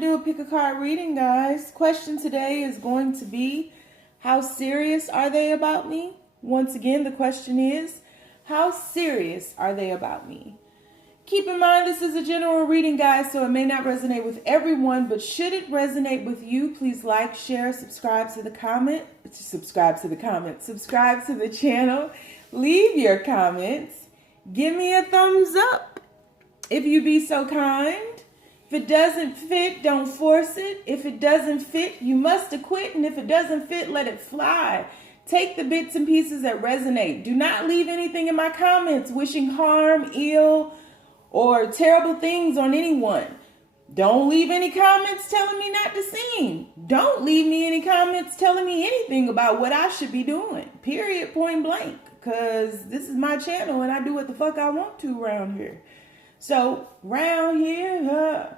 to do a pick a card reading, guys. Question today is going to be, how serious are they about me? Once again, the question is, how serious are they about me? Keep in mind, this is a general reading, guys, so it may not resonate with everyone, but should it resonate with you, please like, share, subscribe to the channel, leave your comments, give me a thumbs up if you be so kind. If it doesn't fit, don't force it. If it doesn't fit, you must acquit, and if it doesn't fit, let it fly. Take the bits and pieces that resonate. Do not leave anything in my comments wishing harm, ill, or terrible things on anyone. Don't leave any comments telling me not to sing. Don't leave me any comments telling me anything about what I should be doing. Period, point blank. Because this is my channel and I do what the fuck I want to around here. So, round here, yeah.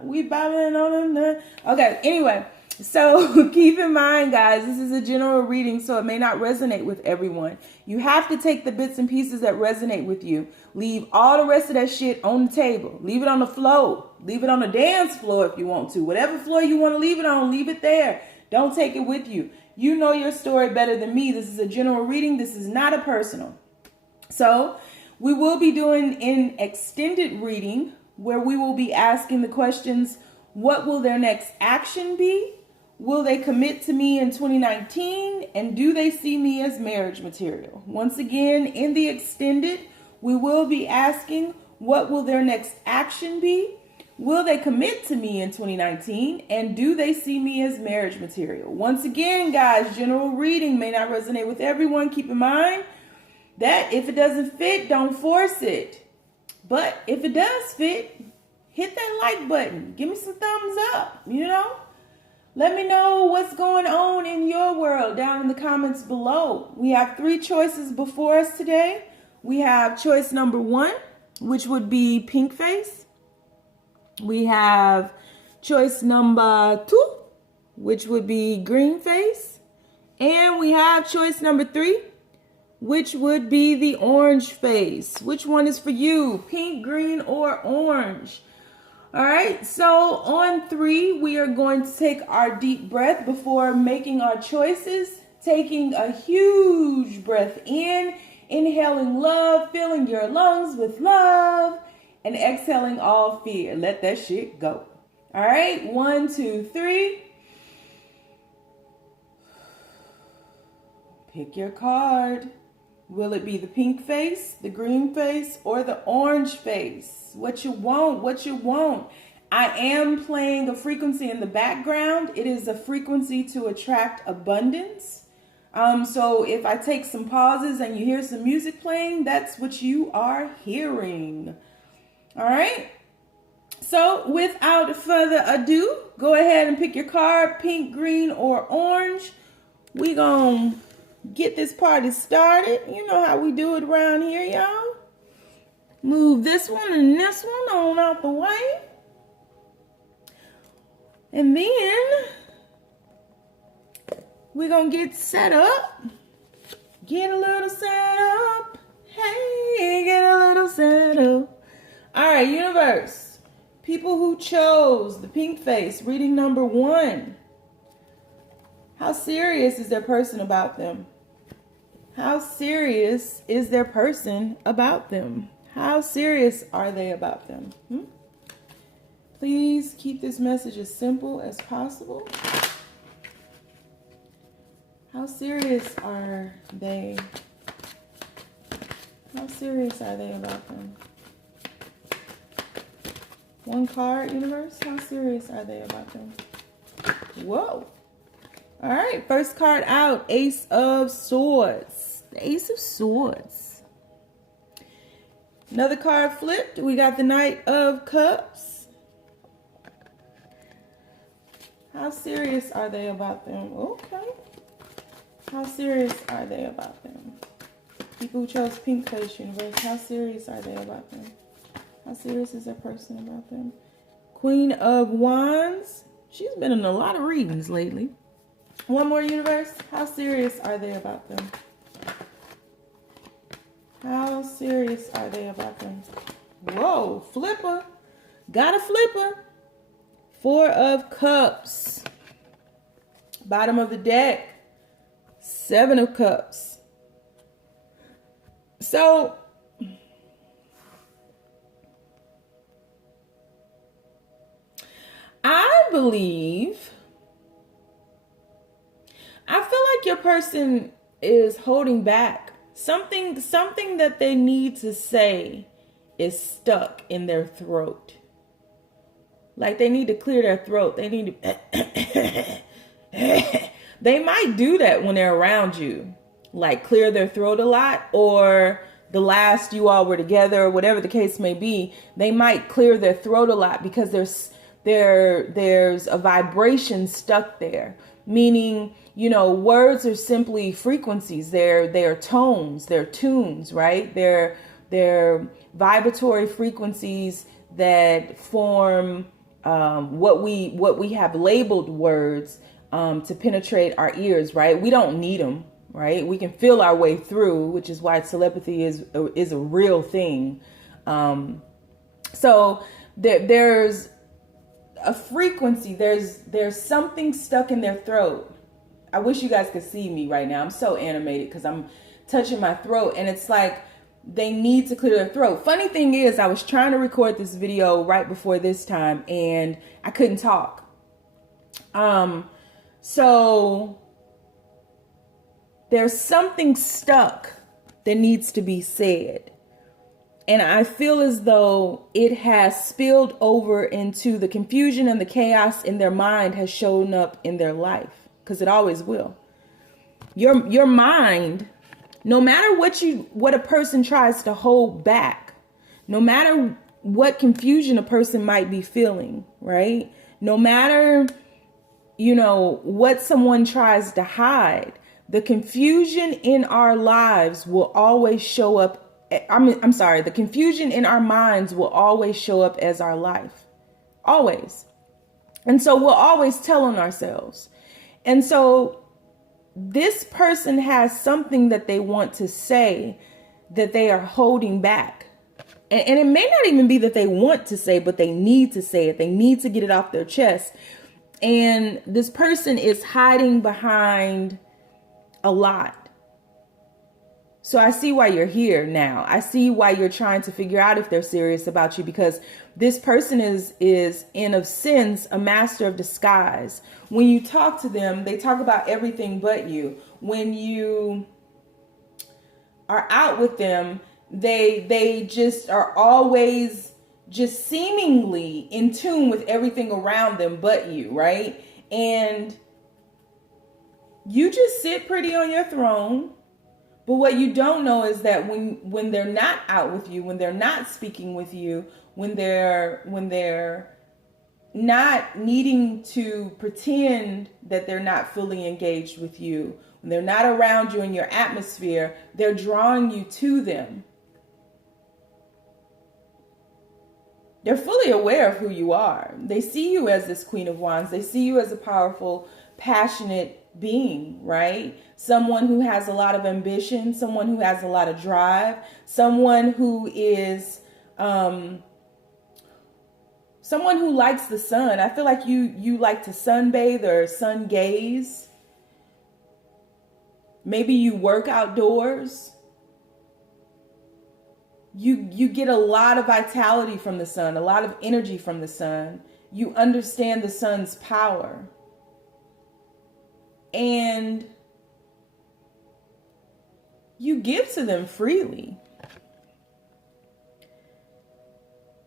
We bobbing on them. Okay, anyway. So keep in mind, guys, this is a general reading, so it may not resonate with everyone. You have to take the bits and pieces that resonate with you. Leave all the rest of that shit on the table. Leave it on the floor. Leave it on the dance floor if you want to. Whatever floor you want to leave it on, leave it there. Don't take it with you. You know your story better than me. This is a general reading. This is not a personal. So we will be doing an extended reading where we will be asking the questions, what will their next action be? Will they commit to me in 2019? And do they see me as marriage material? Once again, in the extended, we will be asking, what will their next action be? Will they commit to me in 2019? And do they see me as marriage material? Once again, guys, general reading may not resonate with everyone. Keep in mind that if it doesn't fit, don't force it. But if it does fit, hit that like button. Give me some thumbs up, you know? Let me know what's going on in your world down in the comments below. We have 3 choices before us today. We have choice number 1, which would be pink face. We have choice number 2, which would be green face. And we have choice number 3, which would be the orange face. Which one is for you? Pink, green, or orange? All right, so on 3, we are going to take our deep breath before making our choices. Taking a huge breath in, inhaling love, filling your lungs with love, and exhaling all fear. Let that shit go. All right, 1, 2, 3. Pick your card. Will it be the pink face, the green face, or the orange face? What you want, what you want. I am playing a frequency in the background. It is a frequency to attract abundance. So if I take some pauses and you hear some music playing, that's what you are hearing. All right. So without further ado, go ahead and pick your card, pink, green, or orange. We gonna get this party started. You know how we do it around here, y'all. Move this one and this one on out the way. And then we're going to get set up. Get a little set up. Hey, get a little set up. All right, universe. People who chose the pink face, reading number 1. How serious is their person about them? How serious is their person about them? How serious are they about them? Please keep this message as simple as possible. How serious are they? How serious are they about them? 1 card, universe. How serious are they about them? Whoa. All right, first card out, Ace of Swords. The Ace of Swords. Another card flipped. We got the Knight of Cups. How serious are they about them? Okay. How serious are they about them? People who chose pink face, universe. How serious are they about them? How serious is their person about them? Queen of Wands. She's been in a lot of readings lately. 1 more, universe. How serious are they about them? How serious are they about them? Whoa, flipper. Got a flipper. 4 of Cups. Bottom of the deck. 7 of Cups. So, I feel like your person is holding back. Something that they need to say is stuck in their throat. Like they need to clear their throat. They need to... They might do that when they're around you. Like clear their throat a lot, or the last you all were together, or whatever the case may be, they might clear their throat a lot because there's a vibration stuck there. Meaning, you know, words are simply frequencies. They're tones, they're tunes, right? They're vibratory frequencies that form what we have labeled words to penetrate our ears, right? We don't need them, right? We can feel our way through, which is why telepathy is a real thing. So there's a frequency, there's something stuck in their throat. I wish you guys could see me right now. I'm so animated because I'm touching my throat, and it's like they need to clear their throat. Funny thing is, I was trying to record this video right before this time and I couldn't talk. So there's something stuck that needs to be said. And I feel as though it has spilled over into the confusion and the chaos in their mind has shown up in their life, because it always will. Your mind, no matter what a person tries to hold back, no matter what confusion a person might be feeling, right? No matter, you know, what someone tries to hide, the confusion in our lives will always show up. The confusion in our minds will always show up as our life. Always. And so we'll always tell on ourselves. And so this person has something that they want to say that they are holding back. And it may not even be that they want to say, but they need to say it. They need to get it off their chest. And this person is hiding behind a lot. So I see why you're here now. I see why you're trying to figure out if they're serious about you, because this person is in a sense a master of disguise. When you talk to them, they talk about everything but you. When you are out with them, they just are always just seemingly in tune with everything around them but you, right? And you just sit pretty on your throne. But what you don't know is that when they're not out with you, when they're not speaking with you, when they're not needing to pretend that they're not fully engaged with you, when they're not around you in your atmosphere, they're drawing you to them. They're fully aware of who you are. They see you as this Queen of Wands. They see you as a powerful, passionate being, right? Someone who has a lot of ambition, someone who has a lot of drive, someone who is someone who likes the sun. I feel like you like to sunbathe or sun gaze. Maybe you work outdoors. You get a lot of vitality from the sun, a lot of energy from the sun. You understand the sun's power. And you give to them freely.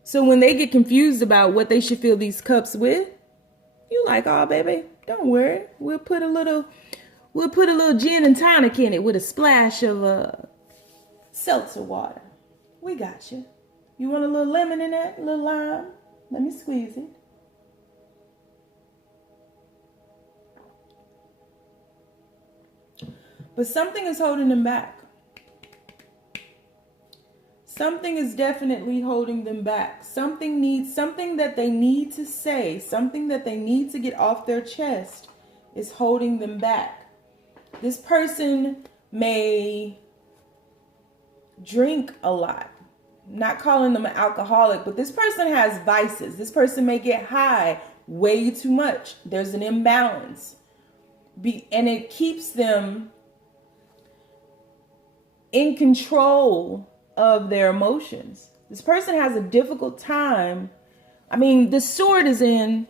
So when they get confused about what they should fill these cups with, you like, oh baby, don't worry. We'll put a little gin and tonic in it with a splash of seltzer water. We got you. You want a little lemon in that? A little lime? Let me squeeze it. But something is holding them back. Something is definitely holding them back. Something that they need to say, something that they need to get off their chest is holding them back. This person may drink a lot. not calling them an alcoholic, but this person has vices. This person may get high way too much. There's an imbalance. And it keeps them in control of their emotions. This person has a difficult time. I mean, the sword is in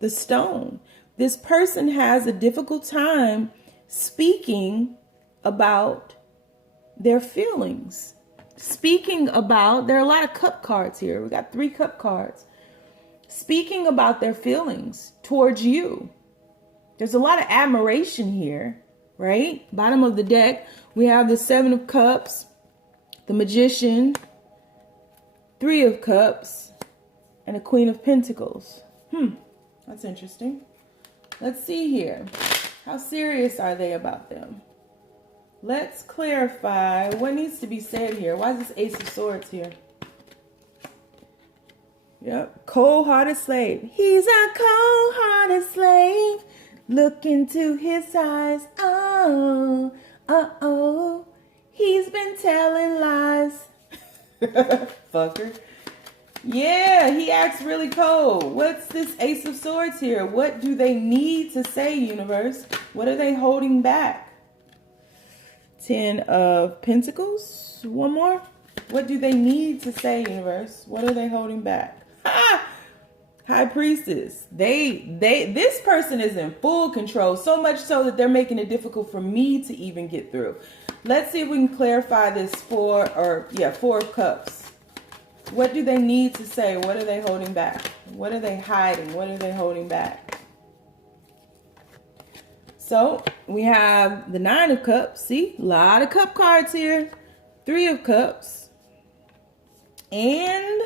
the stone. This person has a difficult time speaking about their feelings. Speaking about, there are a lot of cup cards here. We got 3 cup cards. Speaking about their feelings towards you. There's a lot of admiration here, right? Bottom of the deck, we have the 7 of Cups, the Magician, 3 of Cups, and a Queen of Pentacles. That's interesting. Let's see here. How serious are they about them? Let's clarify what needs to be said here. Why is this Ace of Swords here? Yep. Cold-hearted slave. He's a cold-hearted slave. Look into his eyes. Oh, uh-oh. He's been telling lies. Fucker. Yeah, he acts really cold. What's this Ace of Swords here? What do they need to say, universe? What are they holding back? 10 of Pentacles. One more. What do they need to say, universe? What are they holding back? High Priestess. This person is in full control, so much so that they're making it difficult for me to even get through. Let's see if we can clarify this 4 of Cups. What do they need to say? What are they holding back? What are they hiding? What are they holding back? So we have the 9 of Cups. See, a lot of cup cards here. 3 of Cups. And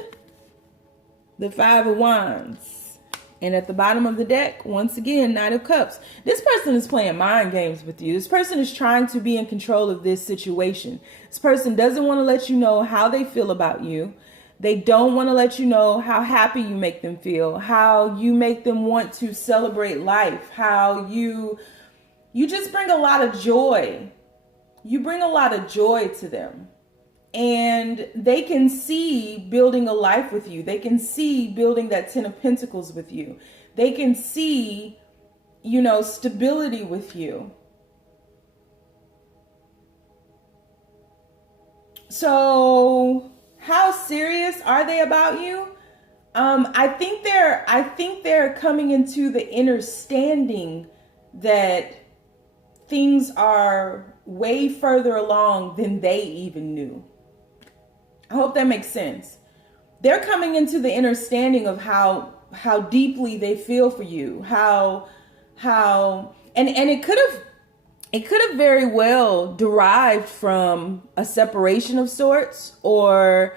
the 5 of Wands. And at the bottom of the deck, once again, 9 of Cups. This person is playing mind games with you. This person is trying to be in control of this situation. This person doesn't want to let you know how they feel about you. They don't want to let you know how happy you make them feel, how you make them want to celebrate life, how you just bring a lot of joy. You bring a lot of joy to them. And they can see building a life with you. They can see building that 10 of Pentacles with you. They can see, stability with you. So how serious are they about you? I think they're coming into the understanding that things are way further along than they even knew. I hope that makes sense. They're coming into the understanding of how deeply they feel for you, and it could have very well derived from a separation of sorts, or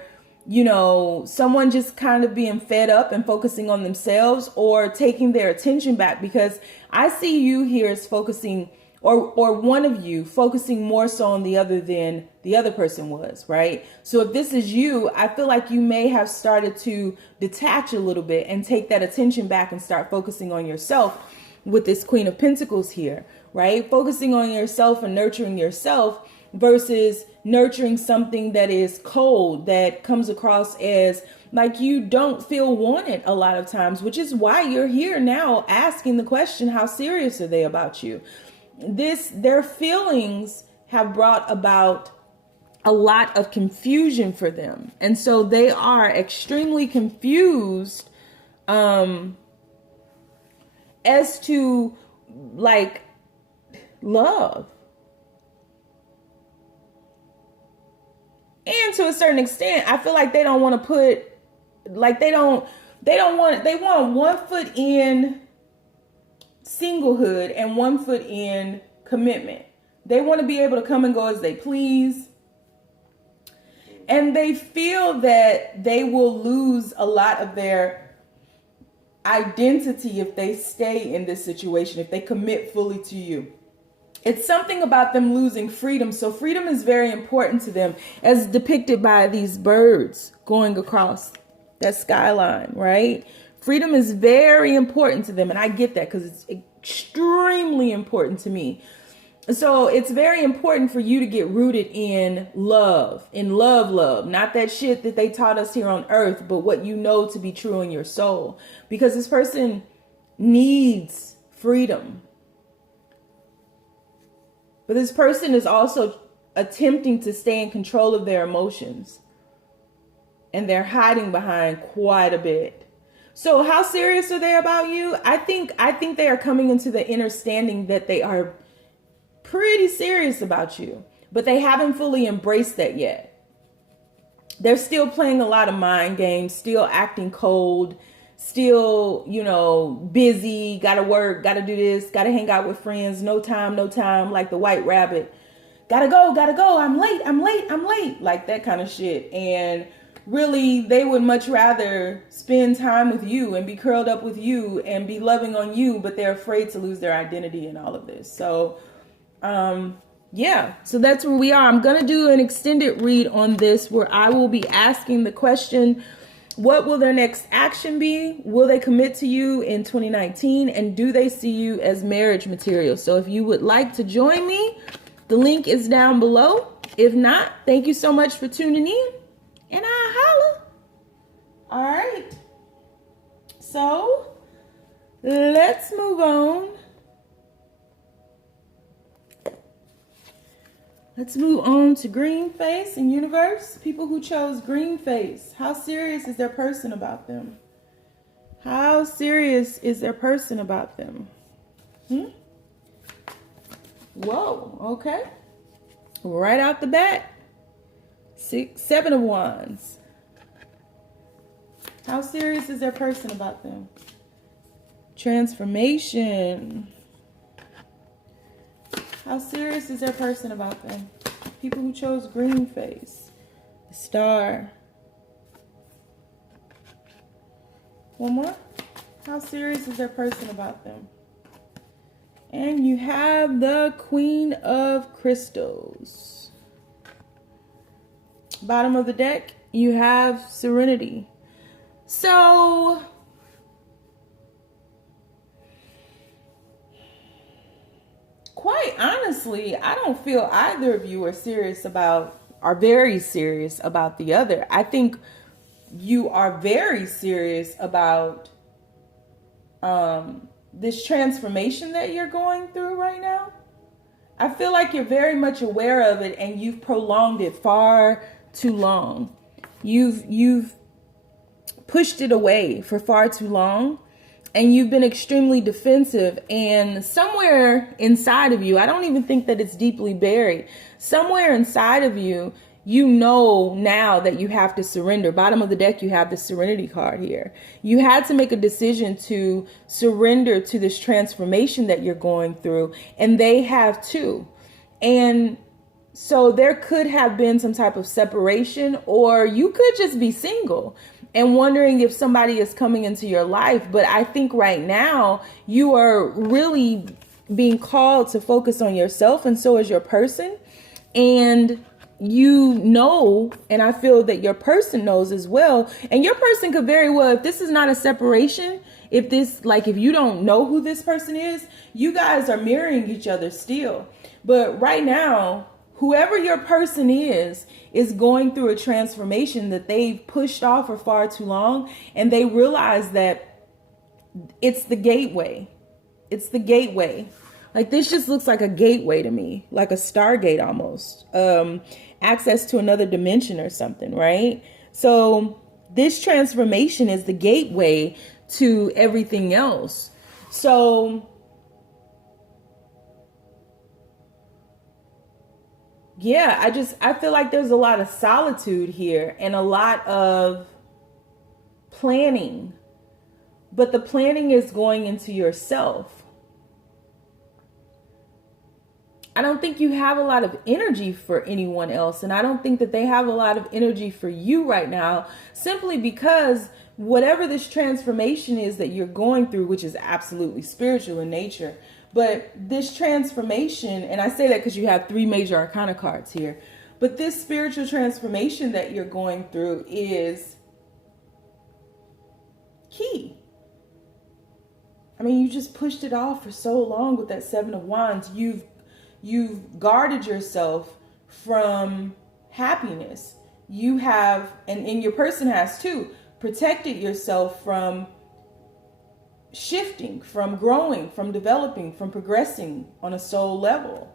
someone just kind of being fed up and focusing on themselves, or taking their attention back, because I see you here as focusing, or one of you focusing more so on the other than the other person was, right? So if this is you, I feel like you may have started to detach a little bit and take that attention back and start focusing on yourself with this Queen of Pentacles here, right? Focusing on yourself and nurturing yourself versus nurturing something that is cold, that comes across as like you don't feel wanted a lot of times, which is why you're here now asking the question, how serious are they about you? Their feelings have brought about a lot of confusion for them. And so they are extremely confused as to like love. And to a certain extent, I feel like they don't want to put, like they want 1 foot in singlehood and 1 foot in commitment. They want to be able to come and go as they please. And they feel that they will lose a lot of their identity if they stay in this situation, if they commit fully to you. It's something about them losing freedom. So freedom is very important to them, as depicted by these birds going across that skyline, right? Freedom is very important to them. And I get that because it's extremely important to me. So it's very important for you to get rooted in love, love, not that shit that they taught us here on earth, but what you know to be true in your soul. Because this person needs freedom. But this person is also attempting to stay in control of their emotions. And they're hiding behind quite a bit. So how serious are they about you? I think they are coming into the understanding that they are pretty serious about you, but they haven't fully embraced that yet. They're still playing a lot of mind games, still acting cold, still, busy, gotta work, gotta do this, gotta hang out with friends, no time, like the white rabbit. Gotta go, I'm late, like that kind of shit. And really, they would much rather spend time with you and be curled up with you and be loving on you, but they're afraid to lose their identity in all of this. So, so that's where we are. I'm going to do an extended read on this where I will be asking the question, what will their next action be? Will they commit to you in 2019? And do they see you as marriage material? So if you would like to join me, the link is down below. If not, thank you so much for tuning in. And I holla. All right. So let's move on. Let's move on to green face and universe. People who chose green face. How serious is their person about them? How serious is their person about them? Whoa. Okay. Right out the bat. 7 of Wands. How serious is their person about them? Transformation. How serious is their person about them? People who chose green face. The Star. One more. How serious is their person about them? And you have the Queen of Crystals. Bottom of the deck, you have Serenity. So, quite honestly, I don't feel either of you are very serious about the other. I think you are very serious about this transformation that you're going through right now. I feel like you're very much aware of it and you've prolonged it far too long. You've pushed it away for far too long, and you've been extremely defensive. And somewhere inside of you, I don't even think that it's deeply buried. Somewhere inside of you, you know now that you have to surrender. Bottom of the deck, you have the Serenity card here. You had to make a decision to surrender to this transformation that you're going through, and they have too. And so there could have been some type of separation, or you could just be single and wondering if somebody is coming into your life. But I think right now you are really being called to focus on yourself, and so is your person. And and I feel that your person knows as well. And your person could very well, if this is not a separation, if you don't know who this person is, you guys are mirroring each other still. But right now, whoever your person is going through a transformation that they've pushed off for far too long. And they realize that it's the gateway. It's the gateway. Like, this just looks like a gateway to me, like a Stargate almost. Access to another dimension or something, right? So this transformation is the gateway to everything else. So yeah, I feel like there's a lot of solitude here and a lot of planning, but the planning is going into yourself. I don't think you have a lot of energy for anyone else, and I don't think that they have a lot of energy for you right now, simply because whatever this transformation is that you're going through, which is absolutely spiritual in nature, but this transformation, and I say that because you have 3 major arcana cards here, but this spiritual transformation that you're going through is key. I mean, you just pushed it off for so long with that 7 of Wands. you've guarded yourself from happiness. You have, and your person has too, protected yourself from shifting, from growing, from developing, from progressing on a soul level.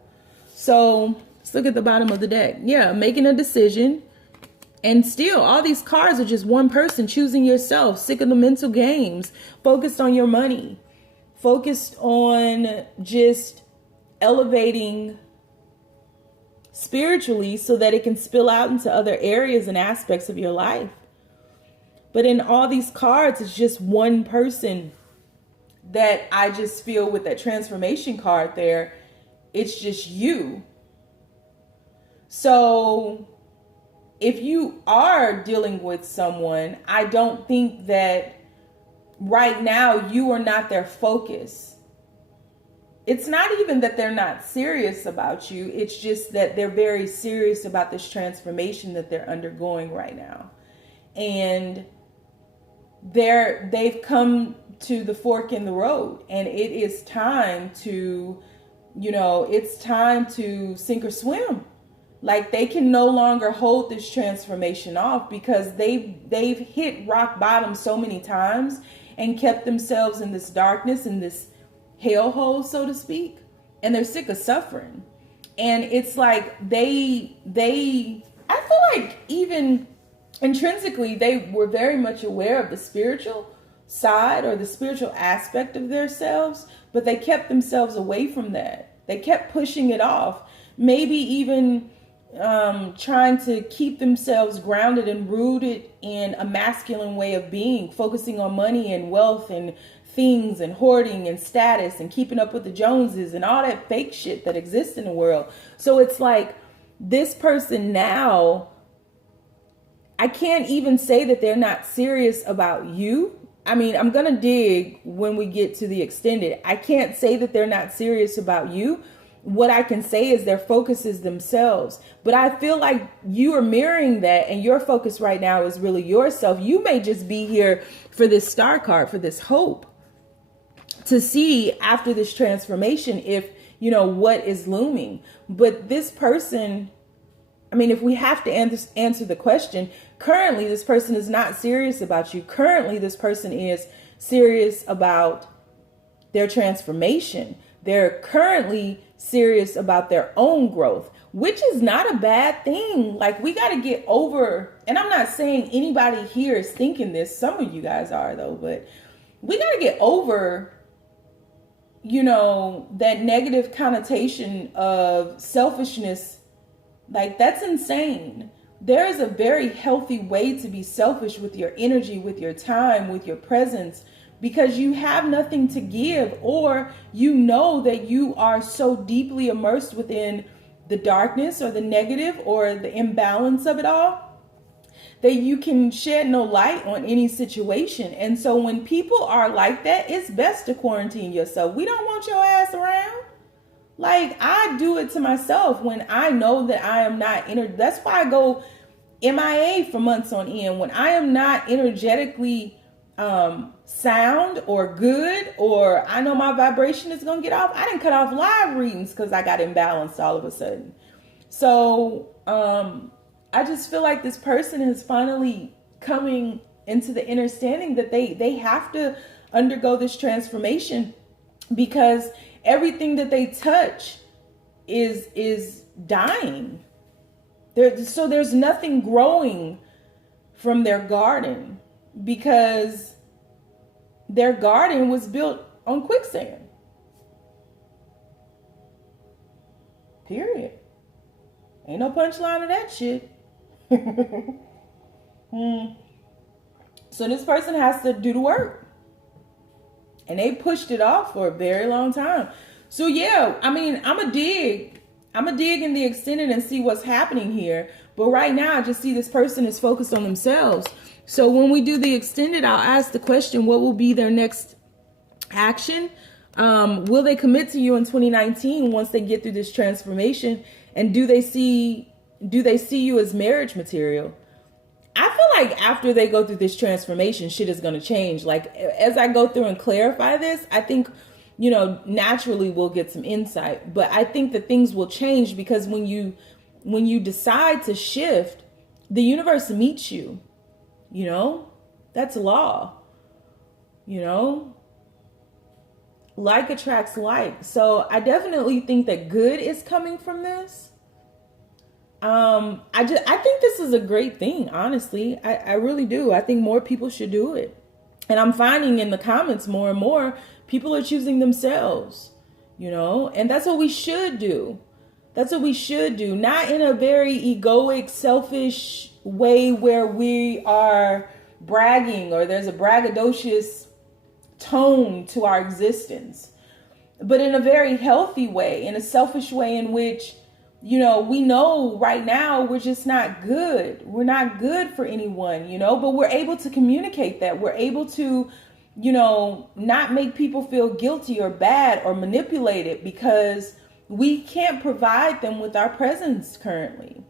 So let's look at the bottom of the deck. Yeah, making a decision. And still, all these cards are just one person choosing yourself, sick of the mental games, focused on your money, focused on just elevating spiritually so that it can spill out into other areas and aspects of your life. But in all these cards, it's just one person that I just feel with that transformation card there. It's just you. So if you are dealing with someone, I don't think that right now you are not their focus. It's not even that they're not serious about you. It's just that they're very serious about this transformation that they're undergoing right now. And they've come to the fork in the road, and it is time to, it's time to sink or swim. Like, they can no longer hold this transformation off because they've hit rock bottom so many times and kept themselves in this darkness, in this hellhole, so to speak. And they're sick of suffering. And it's like I feel like even intrinsically, they were very much aware of the spiritual side or the spiritual aspect of themselves, but they kept themselves away from that. They kept pushing it off. Maybe even trying to keep themselves grounded and rooted in a masculine way of being, focusing on money and wealth and things and hoarding and status and keeping up with the Joneses and all that fake shit that exists in the world. So it's like this person now, I can't even say that they're not serious about you. I mean, I'm going to dig when we get to the extended. I can't say that they're not serious about you. What I can say is their focus is themselves. But I feel like you are mirroring that, and your focus right now is really yourself. You may just be here for this star card, for this hope, to see after this transformation if, what is looming. But this person, I mean, if we have to answer the question, currently this person is not serious about you. Currently this person is serious about their transformation. They're currently serious about their own growth, which is not a bad thing. Like, we got to get over, and I'm not saying anybody here is thinking this. Some of you guys are though, but we got to get over, that negative connotation of selfishness. Like, that's insane. There is a very healthy way to be selfish with your energy, with your time, with your presence, because you have nothing to give, or that you are so deeply immersed within the darkness or the negative or the imbalance of it all that you can shed no light on any situation. And so when people are like that, it's best to quarantine yourself. We don't want your ass around. Like, I do it to myself when I know that I am not that's why I go MIA for months on end. When I am not energetically sound or good, or I know my vibration is gonna get off, I didn't cut off live readings because I got imbalanced all of a sudden. So I just feel like this person is finally coming into the understanding that they have to undergo this transformation, because everything that they touch is dying. So there's nothing growing from their garden, because their garden was built on quicksand. Period. Ain't no punchline to that shit. So this person has to do the work. And they pushed it off for a very long time. So yeah, I mean, I'm a dig in the extended and see what's happening here. But right now, I just see this person is focused on themselves. So when we do the extended, I'll ask the question, what will be their next action? Will they commit to you in 2019 once they get through this transformation? And do they see you as marriage material? I feel like after they go through this transformation, shit is going to change. Like, as I go through and clarify this, I think naturally we'll get some insight. But I think that things will change, because when you decide to shift, the universe meets you. That's law. Like attracts like. So I definitely think that good is coming from this. I think this is a great thing, honestly. I really do. I think more people should do it. And I'm finding in the comments more and more people are choosing themselves, and that's what we should do. That's what we should do. Not in a very egoic, selfish way where we are bragging or there's a braggadocious tone to our existence, but in a very healthy way, in a selfish way in which, we know right now we're just not good. We're not good for anyone, but we're able to communicate that. We're able to, not make people feel guilty or bad or manipulated because we can't provide them with our presence currently.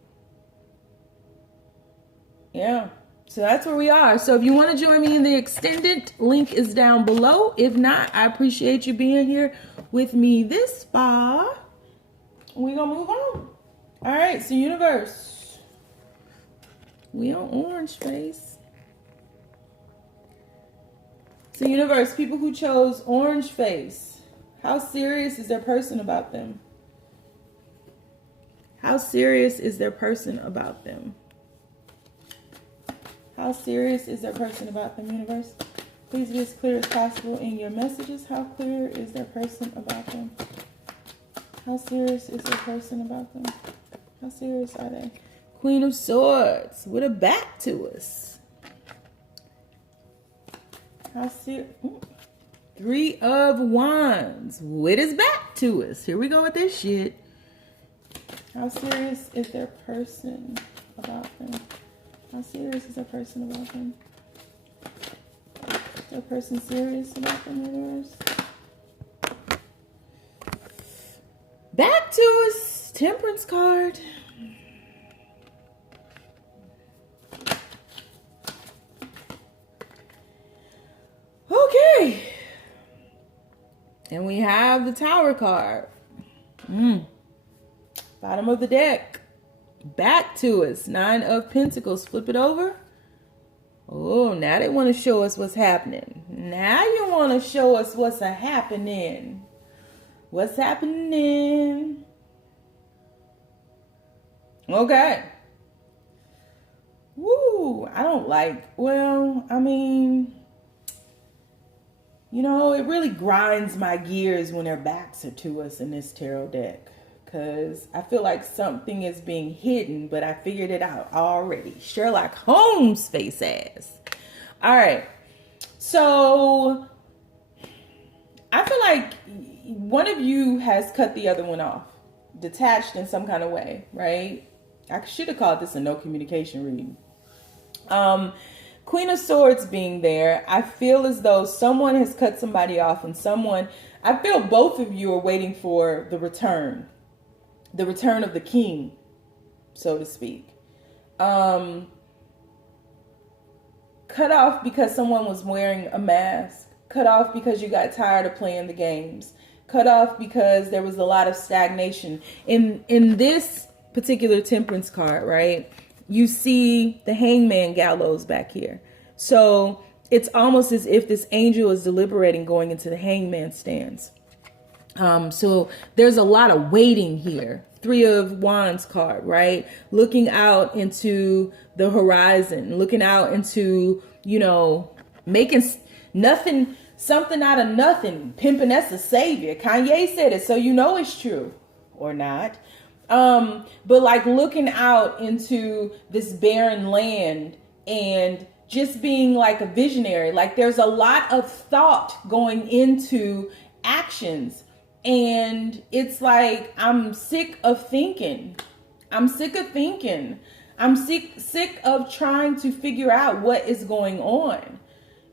Yeah. So that's where we are. So if you want to join me in the extended, link is down below. If not, I appreciate you being here with me this far. We're going to move on. All right. So universe, we on orange face. So universe, people who chose orange face, how serious is their person about them? How serious is their person about them? How serious is their person about them, universe? Please be as clear as possible in your messages. How clear is their person about them? How serious is their person about them? How serious are they? Queen of Swords with a back to us. How serious? Three of Wands with his back to us. Here we go with this shit. How serious is their person about them? How serious is their person about them? Is their person serious about them, universe? Back to us. Temperance card. Okay. And we have the Tower card. Bottom of the deck. Back to us. 9 of Pentacles. Flip it over. Oh, now they want to show us what's happening. Now you want to show us what's happening. What's happening? Okay. Woo. I don't like, well, I mean, it really grinds my gears when their backs are to us in this tarot deck. Because I feel like something is being hidden, but I figured it out already. Sherlock Holmes face ass. All right. So I feel like one of you has cut the other one off. Detached in some kind of way, right? I should have called this a no communication reading. Queen of Swords being there, I feel as though someone has cut somebody off, and I feel both of you are waiting for the return of the king, so to speak. Cut off because someone was wearing a mask. Cut off because you got tired of playing the games. Cut off because there was a lot of stagnation. In this particular Temperance card, right? You see the Hangman gallows back here. So it's almost as if this angel is deliberating going into the Hangman stance. So there's a lot of waiting here. 3 of Wands card, right? Looking out into the horizon, looking out into, making something out of nothing. Pimping, that's a savior. Kanye said it, so it's true or not. But like looking out into this barren land and just being like a visionary. Like there's a lot of thought going into actions. And it's like, I'm sick of thinking. I'm sick of trying to figure out what is going on,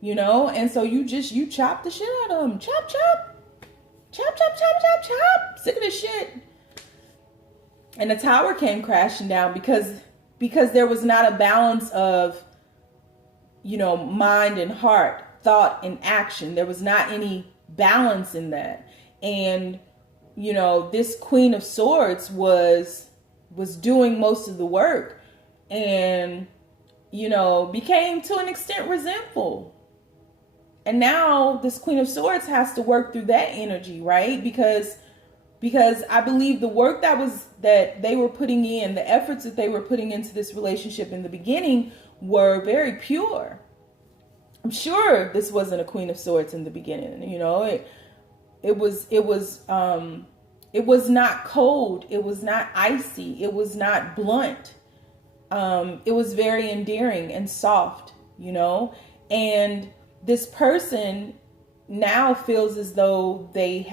And so you chop the shit out of them. Chop, chop. Chop, chop, chop, chop, chop. Sick of this shit. And the Tower came crashing down because there was not a balance of, mind and heart, thought and action. There was not any balance in that. And, you know, this Queen of Swords was doing most of the work, and, you know, became to an extent resentful. And now this Queen of Swords has to work through that energy, right? Because I believe the work that they were putting in, the efforts that they were putting into this relationship in the beginning were very pure. I'm sure this wasn't a Queen of Swords in the beginning. You know, it was not cold. It was not icy. It was not blunt. It was very endearing and soft, you know, and this person now feels as though they've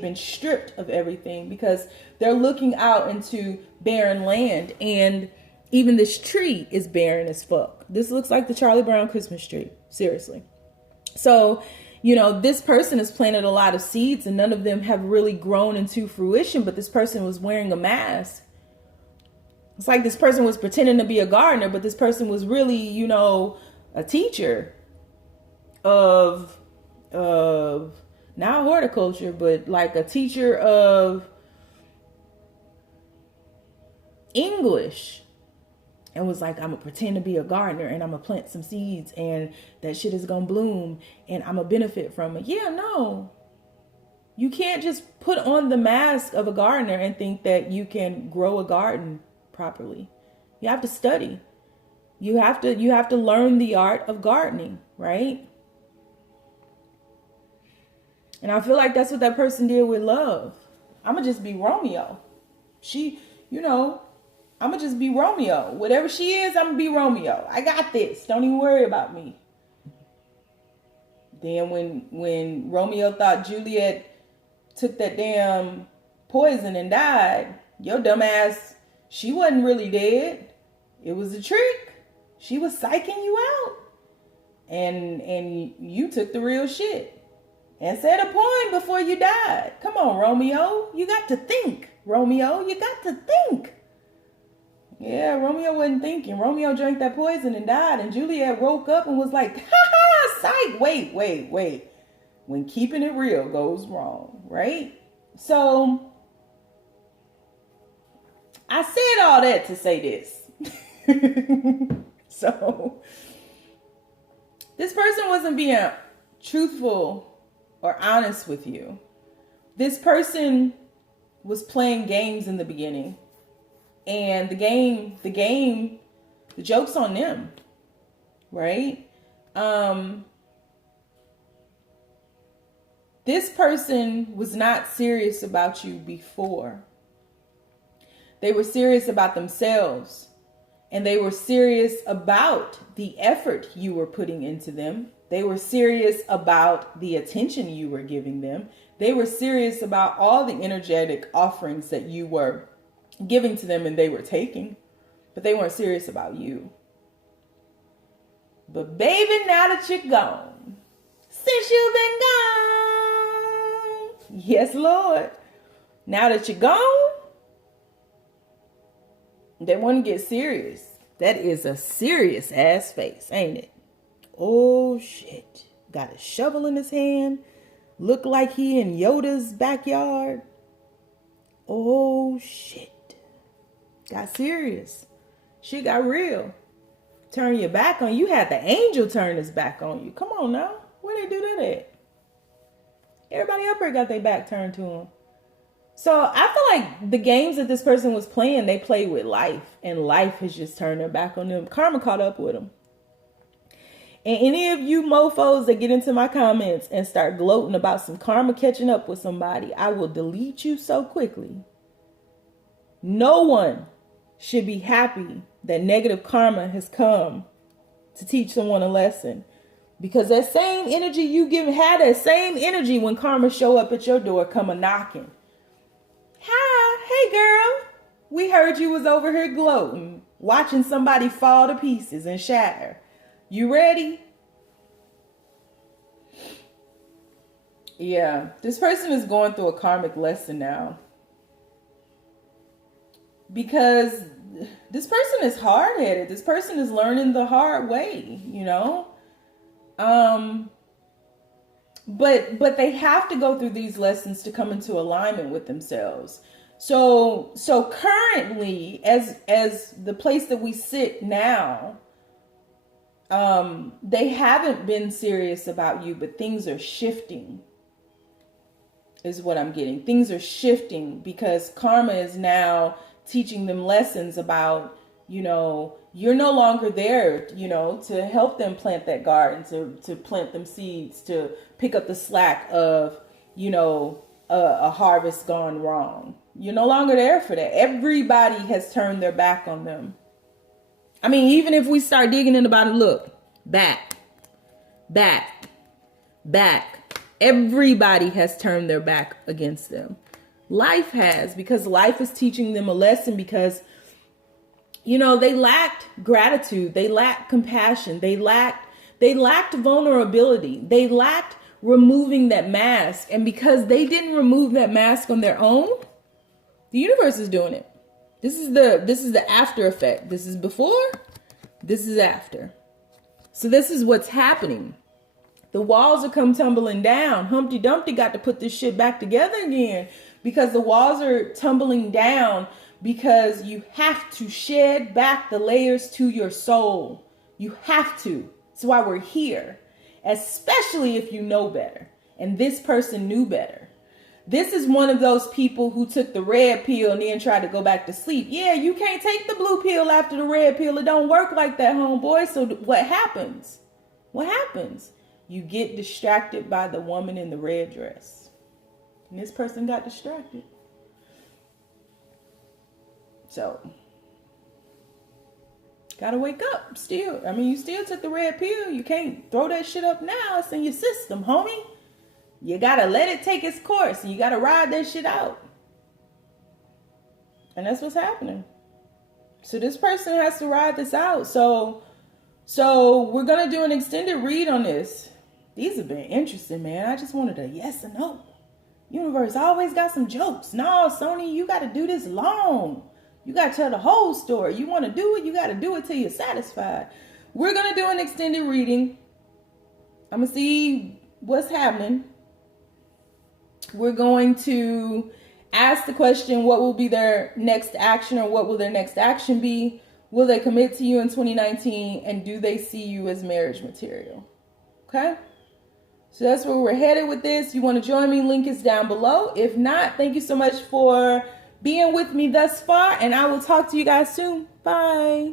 been stripped of everything, because they're looking out into barren land, and even this tree is barren as fuck. This looks like the Charlie Brown Christmas tree. Seriously. So, you know, this person has planted a lot of seeds, and none of them have really grown into fruition, but this person was wearing a mask. It's like this person was pretending to be a gardener, but this person was really, you know, a teacher of not horticulture, but like a teacher of English, and was like, I'm gonna pretend to be a gardener, and I'm gonna plant some seeds, and that shit is gonna bloom, and I'm gonna benefit from it. Yeah, no. You can't just put on the mask of a gardener and think that you can grow a garden properly. You have to study. You have to learn the art of gardening, right? And I feel like that's what that person did with love. I'm gonna just be Romeo. I'm gonna just be Romeo. Whatever she is, I'm gonna be Romeo. I got this. Don't even worry about me. Then when Romeo thought Juliet took that damn poison and died, your dumb ass, she wasn't really dead. It was a trick. She was psyching you out. And you took the real shit and said a poem before you died. Come on, Romeo. You got to think, Romeo. You got to think. Yeah, Romeo wasn't thinking. Romeo drank that poison and died. And Juliet woke up and was like, ha ha, psych. Wait. When keeping it real goes wrong, right? So I said all that to say this. So this person wasn't being truthful or honest with you. This person was playing games in the beginning. And the joke's on them, right? This person was not serious about you before. They were serious about themselves, and they were serious about the effort you were putting into them. They were serious about the attention you were giving them. They were serious about all the energetic offerings that you were giving to them and they were taking, but they weren't serious about you. But baby, now that you're gone, since you've been gone, yes, Lord, now that you're gone, they want to get serious. That is a serious ass face, ain't it? Oh shit. Got a shovel in his hand. Look like he in Yoda's backyard. Oh shit. Got serious. Shit got real. Turn your back on you. Had the angel turn his back on you. Come on now. Where they do that at? Everybody up here got their back turned to him. So I feel like the games that this person was playing, they played with life. And life has just turned their back on them. Karma caught up with them. And any of you mofos that get into my comments and start gloating about some karma catching up with somebody, I will delete you so quickly. No one should be happy that negative karma has come to teach someone a lesson, because that same energy you had that same energy when karma show up at your door, come a knocking. Hi, hey girl, we heard you was over here gloating, watching somebody fall to pieces and shatter. You ready? Yeah, this person is going through a karmic lesson now. Because this person is hard-headed. This person is learning the hard way, you know. but they have to go through these lessons to come into alignment with themselves. So currently, as the place that we sit now, they haven't been serious about you, but things are shifting, is what I'm getting. Things are shifting because karma is now teaching them lessons about, you're no longer there, to help them plant that garden, to plant them seeds, to pick up the slack of, a harvest gone wrong. You're no longer there for that. Everybody has turned their back on them. I mean, even if we start digging in about it, look, back. Everybody has turned their back against them. Life has, because life is teaching them a lesson, because they lacked gratitude. They lacked compassion. They lacked vulnerability. They lacked removing that mask. And because they didn't remove that mask on their own, the universe is doing it. This is the after effect. This is before, this is after. So this is what's happening. The walls are come tumbling down. Humpty Dumpty got to put this shit back together again, because the walls are tumbling down because you have to shed back the layers to your soul. You have to. That's why we're here, especially if you know better. And this person knew better. This is one of those people who took the red pill and then tried to go back to sleep. Yeah, you can't take the blue pill after the red pill. It don't work like that, homeboy. So what happens? You get distracted by the woman in the red dress. And this person got distracted. So, gotta wake up still. I mean, you still took the red pill. You can't throw that shit up now. It's in your system, homie. You gotta let it take its course. And you gotta ride that shit out. And that's what's happening. So this person has to ride this out. So we're gonna do an extended read on this. These have been interesting, man. I just wanted a yes or no. Universe always got some jokes. No, Sony, you got to do this long. You got to tell the whole story. You want to do it, you got to do it till you're satisfied. We're going to do an extended reading. I'm going to see what's happening. We're going to ask the question, what will be their next action, or what will their next action be? Will they commit to you in 2019? And do they see you as marriage material? Okay? So that's where we're headed with this. You want to join me? Link is down below. If not, thank you so much for being with me thus far. And I will talk to you guys soon. Bye.